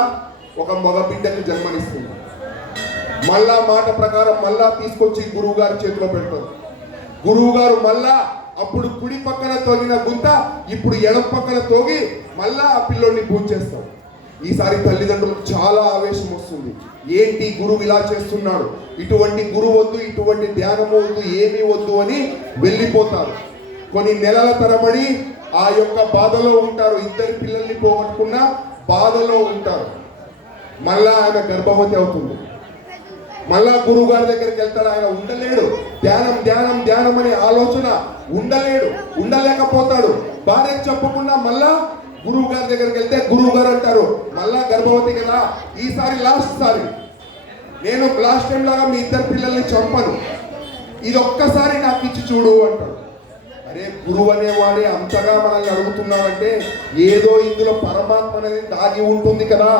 ఒక మగ బిడ్డకి జన్మనిస్తుంది. మళ్ళా మాట ప్రకారం మళ్ళా తీసుకొచ్చి గురువు గారి చేతిలో పెడతారు. గురువు గారు మళ్ళా అప్పుడు కుడి పక్కన తోగిన గుంత ఇప్పుడు ఎడం పక్కన తోగి మళ్ళా ఆ పిల్లోడిని పూజ చేస్తాడు. ఈసారి తల్లిదండ్రులకు చాలా ఆవేశం వస్తుంది. ఏంటి గురువు ఇలా చేస్తున్నాడు, ఇటువంటి గురువు వద్దు, ఇటువంటి ధ్యానము వద్దు, ఏమీ వద్దు అని వెళ్ళిపోతారు. కొన్ని నెలల తరబడి ఆ యొక్క బాధలో ఉంటారు. ఇద్దరు పిల్లల్ని పోగొట్టుకున్న బాధలో ఉంటారు. మళ్ళా ఆమె గర్భవతి అవుతుంది. మళ్ళా గురువు గారి దగ్గరికి వెళ్తాడు. ఆయన ఉండలేడు. ధ్యానం ధ్యానం ధ్యానం అనే ఆలోచన ఉండలేకపోతాడు. భార్యకు చెప్పకుండా మళ్ళా గురువు గారి దగ్గరికి వెళ్తే గురువు గారు అంటారు, మళ్ళా గర్భవతి కదా, ఈసారి లాస్ట్ సారి, నేను లాస్ట్ టైం లాగా మీ ఇద్దరు పిల్లల్ని చంపను, ఇది ఒక్కసారి నాకు ఇచ్చి చూడు అంటాడు. అరే గురువు అనేవాడే అంతగా మనల్ని అడుగుతున్నాడంటే ఏదో ఇందులో పరమాత్మ అనేది దాగి ఉంటుంది కదా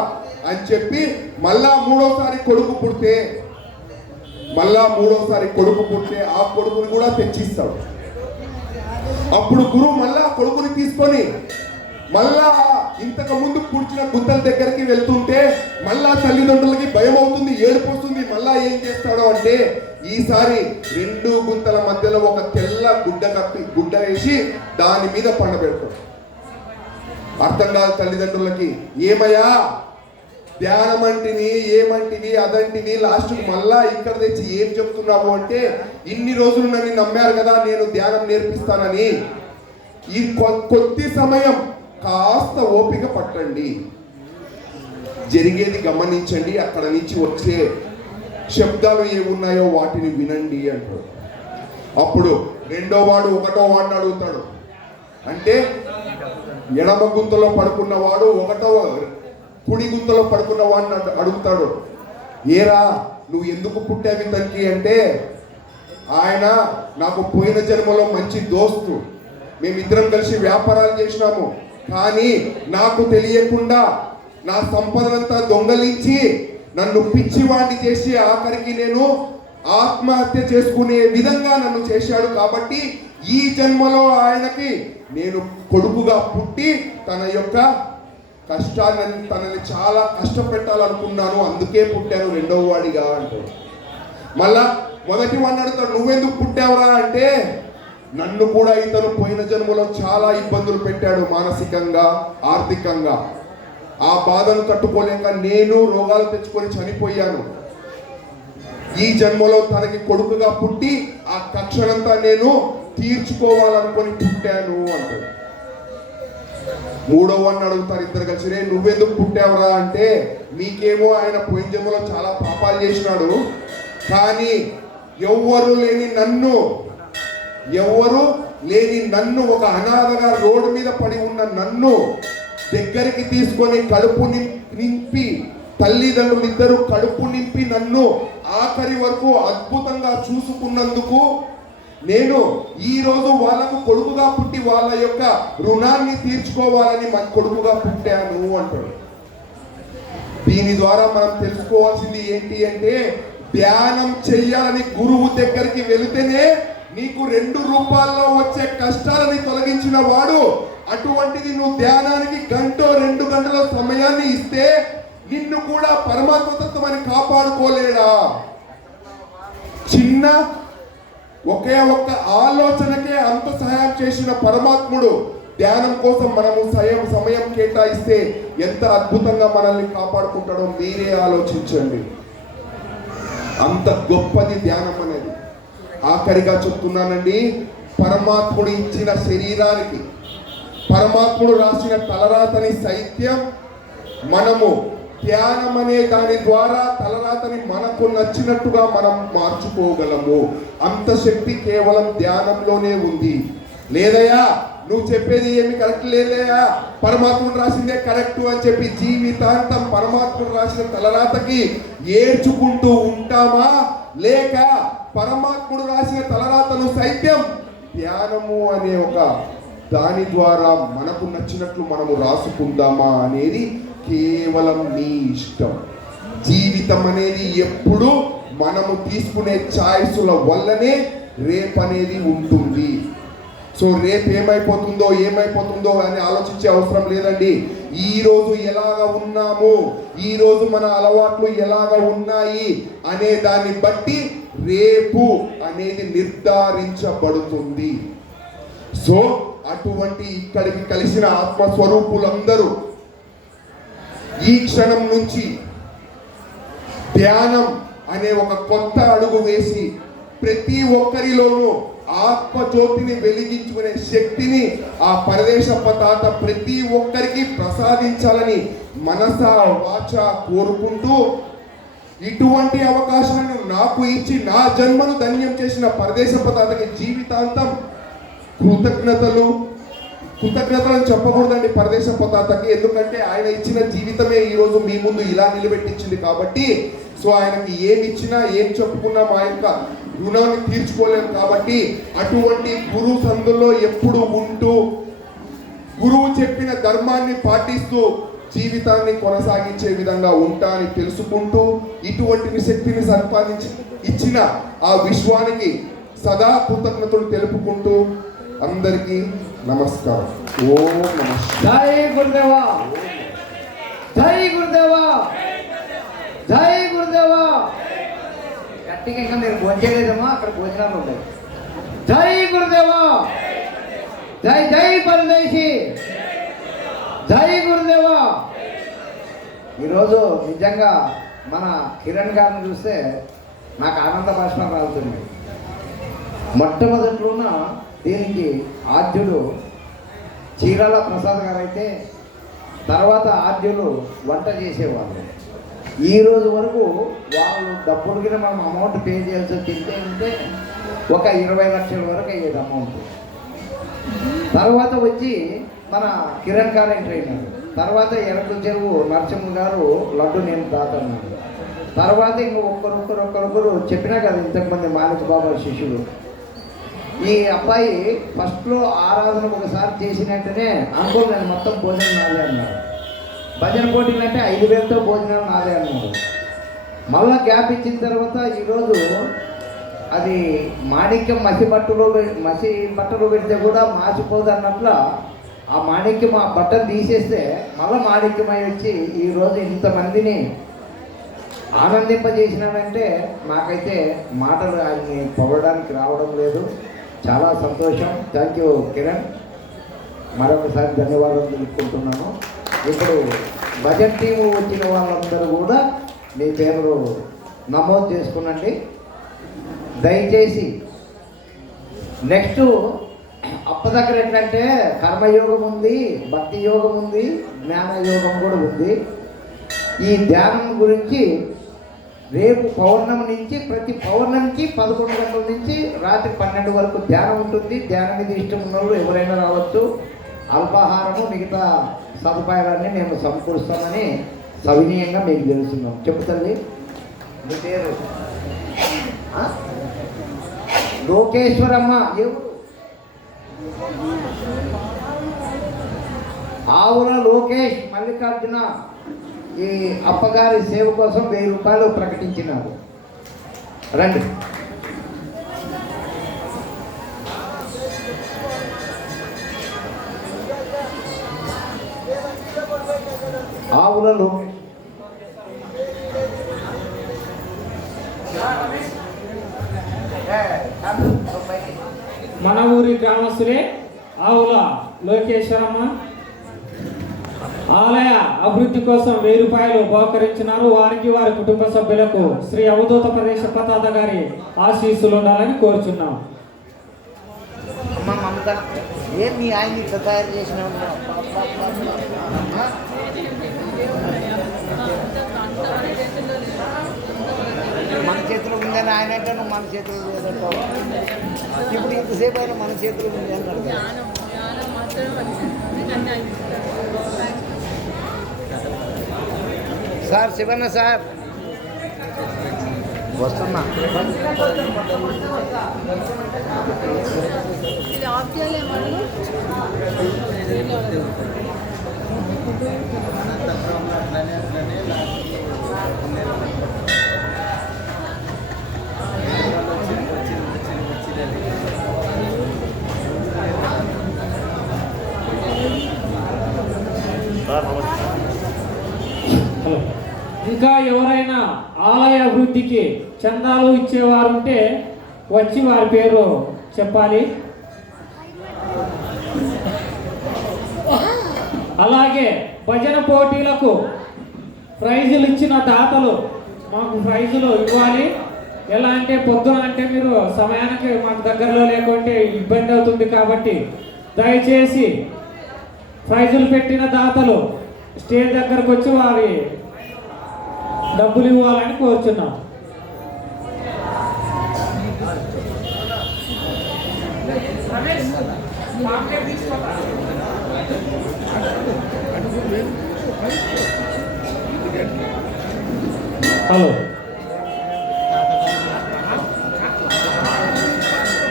అని చెప్పి మళ్ళా మూడోసారి కొడుకు పుడితే ఆ కొడుకుని కూడా తెచ్చిస్తాడు. అప్పుడు గురువు మళ్ళా కొడుకుని తీసుకొని మళ్ళా ఇంతకు ముందు పుడిచిన గుంతల దగ్గరికి వెళ్తుంటే మళ్ళా తల్లిదండ్రులకి భయం అవుతుంది, ఏడుపు వస్తుంది. మళ్ళా ఏం చేస్తాడో అంటే ఈసారి 2 గుంతల మధ్యలో ఒక తెల్ల గుడ్డ వేసి దాని మీద పండబెడతాడు. అర్థం కాదు తల్లిదండ్రులకి, ఏమయ్యా ధ్యానం అంటిని, ఏమంటిని, అదంటిని, లాస్ట్కి మళ్ళా ఇక్కడ తెచ్చి ఏం చెప్తున్నావు అంటే, ఇన్ని రోజులు నన్ను నమ్మారు కదా నేను ధ్యానం నేర్పిస్తానని. ఈ కొద్ది సమయం కాస్త ఓపిక పట్టండి, జరిగేది గమనించండి, అక్కడ నుంచి వచ్చే శబ్దాలు ఏమున్నాయో వాటిని వినండి అంటాడు. అప్పుడు రెండో వాడు ఒకటో వాడిని అడుగుతాడు. అంటే ఎడమ గుంతలో పడుకున్నవాడు ఒకటో కుడి గుంతలో పడుకున్న వాడిని అడుగుతాడు, ఏరా నువ్వు ఎందుకు పుట్టావి తండ్రి అంటే, ఆయన నాకు పోయిన జన్మలో మంచి దోస్తు, మేమిద్దరం కలిసి వ్యాపారాలు చేసినాము, కానీ నాకు తెలియకుండా నా సంపదనంతా దొంగలించి నన్ను పిచ్చివాడిని చేసి ఆఖరికి నేను ఆత్మహత్య చేసుకునే విధంగా నన్ను చేశాడు. కాబట్టి ఈ జన్మలో ఆయనకి నేను కొడుకుగా పుట్టి తన యొక్క కష్టాన్ని తనని చాలా కష్టపెట్టాలనుకున్నాను, అందుకే పుట్టాను రెండవ వాడిగా అంటాడు. మళ్ళా మొదటి వాడిని అడుగుతాడు, నువ్వెందుకు పుట్టావురా అంటే, నన్ను కూడా ఇతను పోయిన జన్మలో చాలా ఇబ్బందులు పెట్టాడు, మానసికంగా ఆర్థికంగా. ఆ బాధను తట్టుకోలేక నేను రోగాలు తెచ్చుకొని చనిపోయాను. ఈ జన్మలో తనకి కొడుకుగా పుట్టి ఆ కక్షనంతా నేను తీర్చుకోవాలనుకొని పుట్టాను అంటాడు. మూడో వాడిని అడుగుతారు ఇద్దరు కలిసి, నువ్వెందుకు పుట్టావురా అంటే, మీకేమో ఆయన పోయిన జన్మలో చాలా పాపాలు చేసినాడు, కానీ ఎవ్వరు లేని నన్ను ఒక అనాథగా రోడ్డు మీద పడి ఉన్న నన్ను దగ్గరికి తీసుకొని కడుపు నింపి, తల్లిదండ్రులు ఇద్దరు కడుపు నింపి నన్ను ఆఖరి వరకు అద్భుతంగా చూసుకున్నందుకు నేను ఈ రోజు వాళ్ళకు కొడుకుగా పుట్టి వాళ్ళ యొక్క రుణాన్ని తీర్చుకోవాలని మా కొడుకుగా పుట్టాను అంటాడు. దీని ద్వారా మనం తెలుసుకోవాల్సింది ఏంటి అంటే, ధ్యానం చెయ్యాలని గురువు దగ్గరికి వెళితేనే నీకు 2 రూపాల్లో వచ్చే కష్టాలని తొలగించిన వాడు, అటువంటిది నువ్వు ధ్యానానికి 1-2 గంటల సమయాన్ని ఇస్తే నిన్ను కూడా పరమాత్మతత్వమని కాపాడుకోలేడా? చిన్న ఒకే ఒక్క ఆలోచనకే అంత సహాయం చేసిన పరమాత్ముడు ధ్యానం కోసం మనము సమయం కేటాయిస్తే ఎంత అద్భుతంగా మనల్ని కాపాడుకుంటాడో మీరే ఆలోచించండి. అంత గొప్పది ధ్యానం అనేది. ఆఖరిగా చెప్తున్నానండి, పరమాత్ముడు ఇచ్చిన శరీరానికి, పరమాత్ముడు రాసిన తలరాతని సైత్యం మనము ధ్యానం అనే దాని ద్వారా తలరాతని మనకు నచ్చినట్టుగా మనం మార్చుకోగలము. అంత శక్తి కేవలం ధ్యానంలోనే ఉంది. లేదయ్యా నువ్వు చెప్పేది ఏమి కరెక్ట్ లేదయ్యా, పరమాత్ముడు రాసిందే కరెక్ట్ అని చెప్పి జీవితాంతం పరమాత్ముడు రాసిన తలరాతకి ఏడ్చుకుంటూ ఉంటామా, లేక పరమాత్ముడు రాసిన తలరాతను సైత్యం ధ్యానము అనే ఒక దాని ద్వారా మనకు నచ్చినట్లు మనము రాసుకుందామా అనేది కేవలం నీ ఇష్టం. జీవితం అనేది ఎప్పుడు మనము తీసుకునే ఛాయిస్ల వల్లనే రేపు అనేది ఉంటుంది. సో రేపు ఏమైపోతుందో అని ఆలోచించే అవసరం లేదండి. ఈ రోజు ఎలాగ ఉన్నాము, ఈ రోజు మన అలవాట్లు ఎలాగ ఉన్నాయి అనే దాన్ని బట్టి రేపు అనేది నిర్ధారించబడుతుంది. సో అటువంటి ఇక్కడికి కలిసిన ఆత్మస్వరూపులందరూ ఈ క్షణం నుంచి ధ్యానం అనే ఒక కొత్త అడుగు వేసి ప్రతి ఒక్కరిలోనూ ఆత్మజ్యోతిని వెలిగించుకునే శక్తిని ఆ పరదేశప్ప తాత ప్రతి ఒక్కరికి ప్రసాదించాలని మనస వాచ కోరుకుంటూ, ఇటువంటి అవకాశాలను నాకు ఇచ్చి నా జన్మను ధన్యం చేసిన పరదేశప్ప తాతకి జీవితాంతం కృతజ్ఞతలను చెప్పకూడదండి పరదేశప్ప తాతకి. ఎందుకంటే ఆయన ఇచ్చిన జీవితమే ఈరోజు మీ ముందు ఇలా నిలబెట్టించింది కాబట్టి, సో ఆయనకి ఏమి ఇచ్చినా ఏం చెప్పుకున్నా మా యొక్క రుణాన్ని తీర్చుకోలేము. కాబట్టి అటువంటి గురు సందుల్లో ఎప్పుడు ఉంటూ గురువు చెప్పిన ధర్మాన్ని పాటిస్తూ జీవితాన్ని కొనసాగించే విధంగా ఉంటా అని తెలుసుకుంటూ, ఇటువంటి శక్తిని సంపాదించి ఇచ్చిన ఆ విశ్వానికి సదా కృతజ్ఞతలు తెలుపుకుంటూ అందరికీ నమస్కారం. ఓం నమః శివాయ. జై గురుదేవా, జై గురుదేవా, జై గురుదేవా. గట్టిగా ఇంకా మీరు భోజనలేదమ్మా, అక్కడ భోజనాలు ఉంటాయి. జై గురుదేవా, జై జై పరదేశి, జై గురుదేవా. ఈరోజు నిజంగా మన కిరణ్ గారిని చూస్తే నాకు ఆనంద భాషణం రాలుతుంది. మొట్టమొదట్లోన దీనికి ఆద్యుడు చీరాల ప్రసాద్ గారు అయితే, తర్వాత ఆద్యులు వంట చేసేవాళ్ళు. ఈ రోజు వరకు వాళ్ళు డబ్బులు కింద మనం అమౌంట్ పే చేయాల్సి తింటే ఉంటే ఒక 20 లక్షల వరకు అయ్యేది అమౌంట్. తర్వాత వచ్చి మన కిరణ్ గారు ఎంటర్ అయినారు. తర్వాత ఎరకు చెరువు నరసింహ గారు లడ్డు నేను దాతన్నాడు. తర్వాత ఇంక ఒక్కరొక్కరు చెప్పినా కదా ఇంతకుమంది మాలిక్ బాబా శిష్యుడు. ఈ అబ్బాయి ఫస్ట్లో ఆరాధన ఒకసారి చేసిన వెంటనే అనుకోని నేను మొత్తం భోజనం నాదే అన్నాడు. భజన పోటీలు అంటే 5,000తో భోజనాలు నాదే అన్నాడు. మళ్ళా గ్యాప్ ఇచ్చిన తర్వాత ఈరోజు అది మాణిక్యం మసి బట్టలు పెడితే కూడా మాసిపోదు అన్నట్ల ఆ మాణిక్యం ఆ బట్టను తీసేస్తే మళ్ళీ మాణిక్యమై వచ్చి ఈరోజు ఇంతమందిని ఆనందింపజేసినాడంటే నాకైతే మాటలు ఆయన్ని పొగడానికి రావడం లేదు. చాలా సంతోషం. థ్యాంక్ యూ కిరణ్, మరొకసారి ధన్యవాదాలు తెలుపుకుంటున్నాను. ఇప్పుడు బడ్జెట్ టీము వచ్చిన వాళ్ళందరూ కూడా మీ పేరు నమోదు చేసుకునండి దయచేసి. నెక్స్ట్ అప్ప దగ్గర ఏంటంటే కర్మయోగం ఉంది, భక్తి యోగం ఉంది, జ్ఞాన యోగం కూడా ఉంది. ఈ ధ్యానం గురించి రేపు పౌర్ణమి నుంచి ప్రతి పౌర్ణమికి 11 గంటల నుంచి రాత్రి 12 వరకు ధ్యానం ఉంటుంది. ధ్యానం మీద ఇష్టం ఉన్న వాళ్ళు ఎవరైనా రావచ్చు. అల్పాహారము మిగతా సదుపాయాలన్నీ నేను సమకూరుస్తానని సవినీయంగా మీకు తెలుస్తున్నాం. చెప్తుంది మీ పేరు లోకేశ్వరమ్మ. ఎవరు? ఆవుల లోకేష్ మల్లికార్జున ఈ అప్పగారి సేవ కోసం 1000 రూపాయలు ప్రకటించినారు. రండి. ఆవుల లోకేష్ మన ఊరి గ్రామస్తులే ఆవుల లోకేశ్వరమ్మ ఆలయ అభివృద్ధి కోసం 1000 రూపాయలు బహుకరించినారు. వారికి వారి కుటుంబ సభ్యులకు శ్రీ అవధూత ప్రదేశ పతాత గారి ఆశీస్సులు ఉండాలని కోరుచున్నాం. అమ్మ మమత ఏం మీ ఆయన ఇంత తయారు చేసిన మన చేతిలో ఉందని ఆయన అంటే నువ్వు మన చేతిలో లేదంటావు. ఇప్పుడు ఇంతసేపు అయినా మన చేతిలో ఉంది అన్నాడు. సార్ శివన్న సార్ వస్తున్నా. ఇంకా ఎవరైనా ఆలయ అభివృద్ధికి చందాలు ఇచ్చేవారు ఉంటే వచ్చి వారి పేరు చెప్పాలి. అలాగే భజన పోటీలకు ప్రైజులు ఇచ్చిన దాతలు మాకు ప్రైజులు ఇవ్వాలి. ఎలా అంటే పొద్దున అంటే మీరు సమయానికి మాకు దగ్గరలో లేకుంటే ఇబ్బంది అవుతుంది కాబట్టి దయచేసి ప్రైజులు పెట్టిన దాతలు స్టేజ్ దగ్గరకు వచ్చి వారి డబ్బులు ఇవ్వాలని కోరుచున్నాం. హలో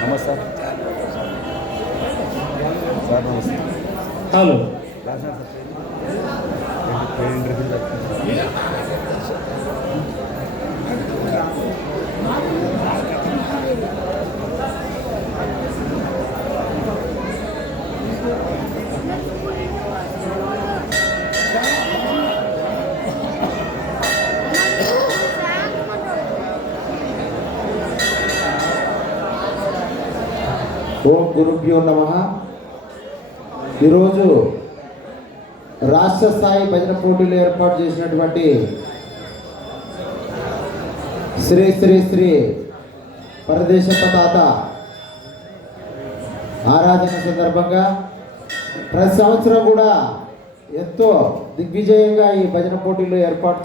నమస్తే సార్. నమస్తే. హలో ఓం గురుభ్యో నమః. ఈరోజు రాష్ట్ర స్థాయి భజన పోటీలు ఏర్పాటు చేసినటువంటి శ్రీ శ్రీ శ్రీ పరదేశప్ప తాత ఆరాధన సందర్భంగా ప్రతి సంవత్సరం కూడా ఎంతో దిగ్విజయంగా ఈ భజన పోటీలు ఏర్పాటు చేస్తారు.